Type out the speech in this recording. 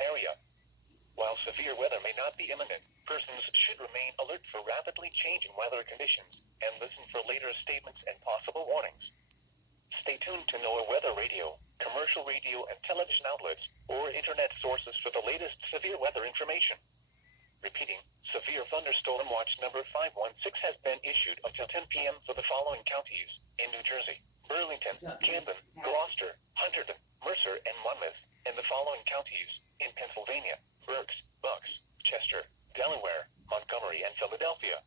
area. While severe weather may not be imminent, persons should remain alert for rapidly changing weather conditions and listen for later statements and possible warnings. Stay tuned to NOAA Weather Radio, commercial radio and television outlets, or internet sources for the latest severe weather information. Repeating, severe thunderstorm watch number 516 has been issued until 10 p.m. for the following counties in New Jersey: Burlington, Camden, Gloucester, Hunterdon, Mercer, and Monmouth, and the following counties in Pennsylvania: Berks, Bucks, Chester, Delaware, Montgomery, and Philadelphia.